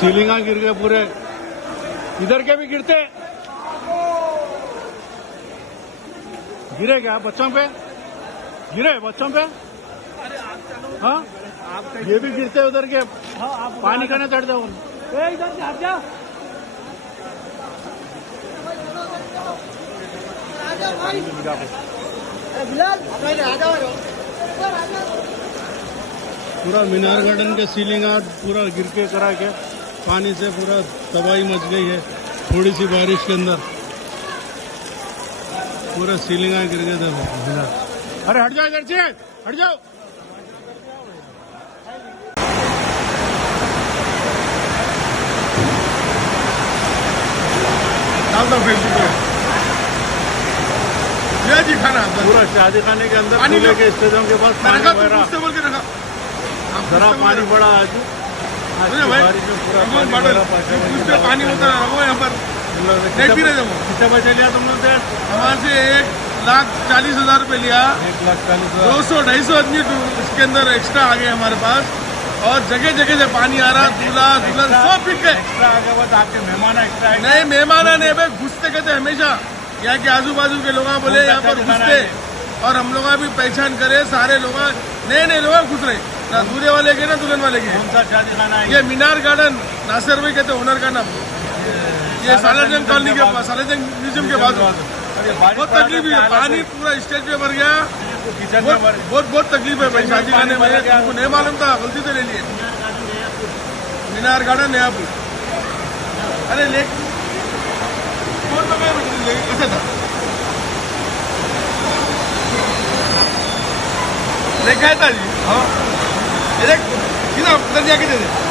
सीलिंगा गिर गए पूरे, इधर के भी गिरते, गिरे क्या बच्चों पे, गिरे बच्चों पे। हाँ ये भी गिरते उधर के, पानी खाने चढ़ जाओ इधर से हट जाओ। पूरा मीनार गार्डन के सीलिंग आर्ट पूरा गिर के करा के पानी से पूरा तबाही मच गई है। थोड़ी सी बारिश के अंदर पूरा सीलिंग आर्ट गिर गए थे मीनार। अरे हट जाओ इधर से, हट जाओ। पूरा शादी खाने के अंदर पूरे के स्टेडियम के पास पानी बह रहा, जरा पानी पड़ा आज बारिश में पूरा पानी होता है यहाँ पर। कितना पैसा लिया तुम लोग से? हमारे से 1,40,000 रुपये लिया। 1,40,000 200-250 आदमी इसके अंदर एक्स्ट्रा आ गए हमारे पास, और जगह जगह से पानी आ रहा, दूल्हा दुल्हन सब पिट गए। एक्स्ट्रा आ गया बस, आपके मेहमान एक्स्ट्रा नहीं मेहमान नहीं भाई, घुसते कहते हमेशा यहाँ के आजू बाजू के लोग बोले यहाँ पर घुसते, और हम लोग भी पहचान करे सारे लोग नए लोग घुस रहे, ना दूल्हे वाले के ना दुल्हन वाले के। कौन सा शादी खाना है? ये मीनार गार्डन नासिर भाई कहते ओनर का नाम, ये सालारजंग कॉलोनी के पास, सालारजंग म्यूजियम के बाद। बहुत तकलीफ है, पानी पूरा स्टेज पे भर गया, बहुत तकलीफ है भाई शादी खाने में। आपको नहीं मालूम था, गलती से ले लिए। मीनार गार्डन नयापुर, अरे लेक कैसे था लेके आया था जी। हाँ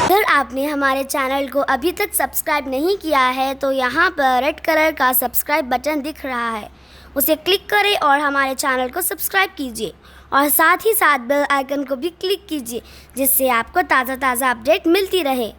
अगर आपने हमारे चैनल को अभी तक सब्सक्राइब नहीं किया है तो यहाँ पर रेड कलर का सब्सक्राइब बटन दिख रहा है, उसे क्लिक करें और हमारे चैनल को सब्सक्राइब कीजिए, और साथ ही साथ बेल आइकन को भी क्लिक कीजिए, जिससे आपको ताज़ा अपडेट मिलती रहे।